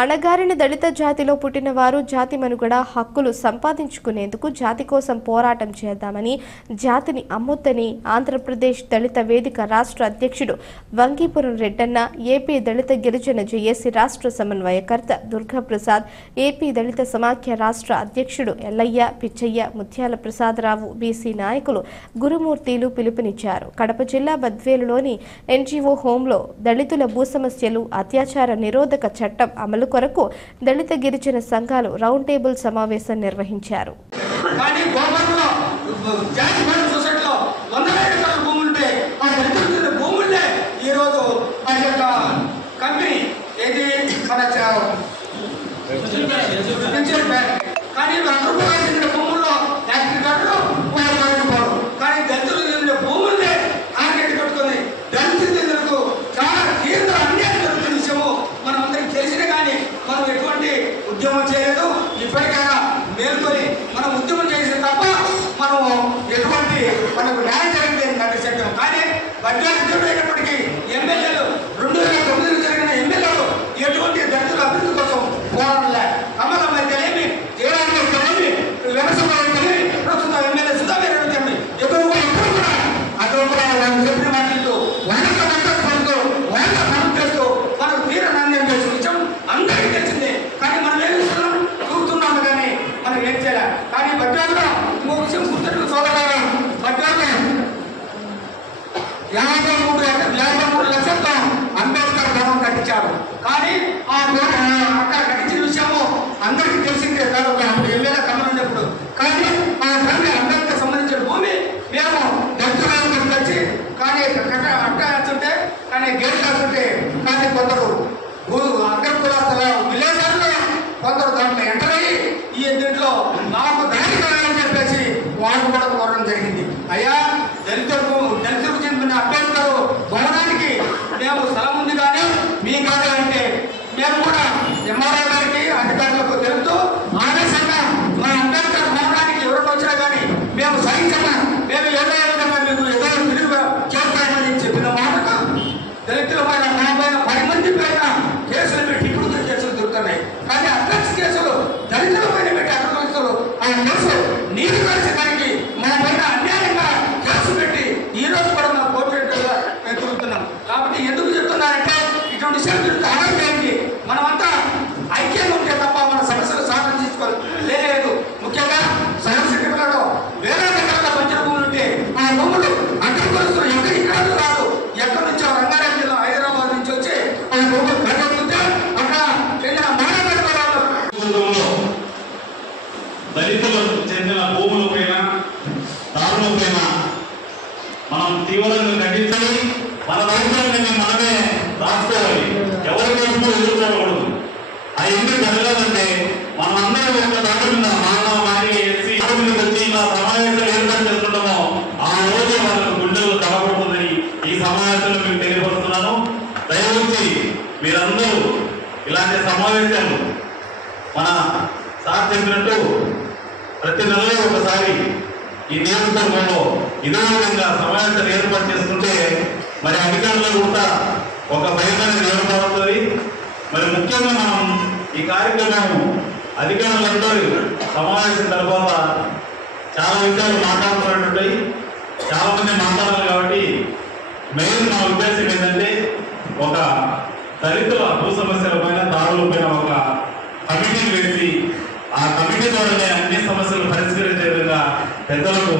అణగారిన దళిత జాతిలో పుట్టిన వారు జాతి మనుగడ హక్కులు సంపాదించుకునేందుకు జాతి కోసం పోరాటం చేద్దామని జాతిని అమ్మొద్దని ఆంధ్రప్రదేశ్ దళిత వేదిక రాష్ట్ర అధ్యక్షుడు వంగీపురం రెడ్డన్న, ఏపీ దళిత గిరిజన జేఏసీ రాష్ట్ర సమన్వయకర్త దుర్గాప్రసాద్, ఏపీ దళిత సమాఖ్య రాష్ట్ర అధ్యక్షుడు ఎల్లయ్య, పిచ్చయ్య, ముత్యాల ప్రసాదరావు, బీసీ నాయకులు గురుమూర్తిలు పిలుపునిచ్చారు. కడప జిల్లా బద్వేలులోని ఎన్జీఓ హోంలో దళితుల భూ సమస్యలు, అత్యాచార నిరోధక చట్టం అమలు కొరకు దళిత గిరిజన సంఘాలు రౌండ్ టేబుల్ సమావేశం నిర్వహించారు. ఉద్యమం చేయలేదు. ఇప్పటికైనా మేల్కొని మనం ఉద్యమం చేసిన తప్ప మనం ఎటువంటి మనకు న్యాయం జరిగింది నటించడం. కానీ బడ్జెట్ ఎమ్మెల్యేలు 2009 జరిగిన ఎమ్మెల్యేలు ఎటువంటి దళితుల అభివృద్ధి కోసం పోరాడలే. కమలం అయితేనేమి, జయరాజు అయితేనేమి, వ్యవసాయం అయితేనేమి, ప్రస్తుతం ఎమ్మెల్యే సుధాకర్ అయితేనేమి ఎప్పుడు కూడా అక్కడ కూడా చెప్పిన మాటలు పనులు చేస్తూ మనకు తీర నాణ్యం చేసి విషయం అందరికీ తెలిసిందే. కానీ మనం ఏం చూస్తున్నాము కానీ మనం ఏం చేయాలి. కానీ బడ్జెట్లో ఇంకో విషయం గుర్తు చూడగలం. బడ్జెట్లో 53 లక్షలతో అంబేద్కర్ భవనం కట్టించారు. కానీ ఆ అక్కడ కట్టించిన విషయము అందరికీ తెలిసిందే. ఎమ్మెల్యే కమలప్పుడు కానీ ఆ భూమి అంబేద్కర్ సంబంధించిన భూమి మేము దళితులను తెచ్చి కానీ అక్క వేస్తుంటే కానీ గేట్ కాస్తుంటే కానీ కొందరు అక్కడ కూడా అసలు విలేకరులు కొందరు దాంట్లో ఎంటర్ అయ్యి ఈ దీంట్లో నాకు దాడి కావాలని చెప్పేసి వాళ్ళు కూడా కోరడం జరిగింది. అయ్యా దళితులకు చెందిన అంబేద్కర్ భవనానికి మేము స్థలం ఉంది కానీ మీ కావాలంటే మేము కూడా ఎంఆర్ఐ గారికి అధికారులకు తెలుపుతూ ఆదేశంగా మా అంబేద్కర్ భవనానికి ఎవరికి వచ్చినా కానీ మేము సహించమా, మేము ఏదో విధంగా మీకు ఏదో తిరిగి చేస్తామని చెప్పిన మాటకు దళితుల పైన మా పైన 10 మంది పైన కేసులు పెట్టి ఇప్పుడు కేసులు దొరుకుతున్నాయి. కానీ అట్రాక్స్ కేసులు దళితుల పైన పెట్టి అక్రమిస్తులు ఆ కేసు నీరు కలిసేదానికి మా పైన అన్యాయంగా కేసు పెట్టి ఈ రోజు కూడా మా కోర్టుగా మేము తిరుగుతున్నాం. కాబట్టి ఎందుకు చెప్తున్నారంటే ఇటువంటి విషయాలు ఆలోచించండి. మనమంతా ఐక్యంగా ఉంటే తప్ప మన సమస్యలు సాధన తీసుకోవాలి లేదు. ముఖ్యంగా సంస్కృతిలో వేరే రకాల పంచ భూములు ఉంటే ఆ భూములు అక్కడ కొలుస్తున్న ఇక్కడ రాదు. ఎక్కడి నుంచో రంగారెడ్డి జిల్లా, హైదరాబాద్ నుంచి వచ్చి ఆ భూములు ప్రజలుంటే అక్కడ చెందిన దళితులకు చెందిన భూముల పైన, దారుల పైన మనం తీవ్రంగా ఖండించాలి. మన రాష్ట్రాన్ని మనమే రాసుకోవాలి. ఎవరి కోసమో ఎదుర్కోకూడదు. అది ఎందుకు జరగాలంటే మనం అందరం ఒక దాని మీద ఎస్సీ వచ్చి ఇలా సమావేశాలు ఏర్పాటు చేసుకుంటామో ఆ రోజు వాళ్ళకు గుండెలు తగబడుతుందని ఈ సమావేశంలో మీకు తెలియపరుస్తున్నాను. దయవచ్చి మీరందరూ ఇలాంటి సమావేశాలు మన సార్ చెప్పినట్టు ప్రతి నెలలో ఒకసారి ఈ నియోజకవర్గంలో ఇదే విధంగా సమావేశాలు ఏర్పాటు చేసుకుంటే మరి అధికారులు కూడా ఒక భయమైన ఏర్పడుతుంది. మరి ముఖ్యంగా మనం ఈ కార్యక్రమం అధికారులందరూ సమావేశం తర్వాత చాలా విషయాలు మాట్లాడుతున్నట్టుంటాయి. చాలా మంది మాట్లాడాలి. కాబట్టి మెయిన్ మా ఉద్దేశం ఏంటంటే ఒక దళితుల భూ సమస్యల పైన, దారుల పైన ఒక కమిటీని వేసి ఆ కమిటీ ద్వారానే అన్ని సమస్యలు పరిష్కరించే విధంగా పెద్దలకు